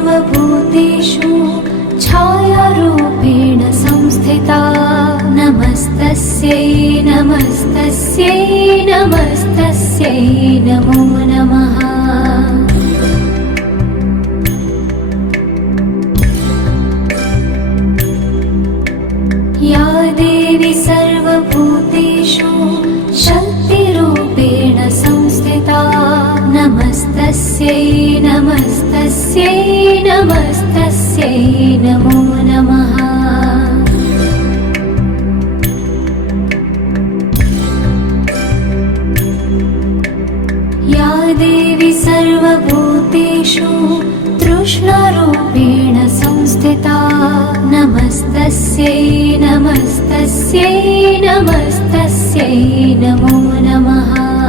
सर्वभूतेषु छायारूपेण संस्थिता नमस्तस्यै नमस्तस्यै नमस्तस्यै नमो नमः। या देवी सर्वभूतेषु शक्तिरूपेण संस्थिता नमस्तस्यै नमस्तस्यै नमस्तस्यै नमो नमः। या देवी सर्वभूतेषु तृष्णारूपेण संस्थिता नमस्तस्यै नमस्तस्यै नमस्तस्यै नमो नमः।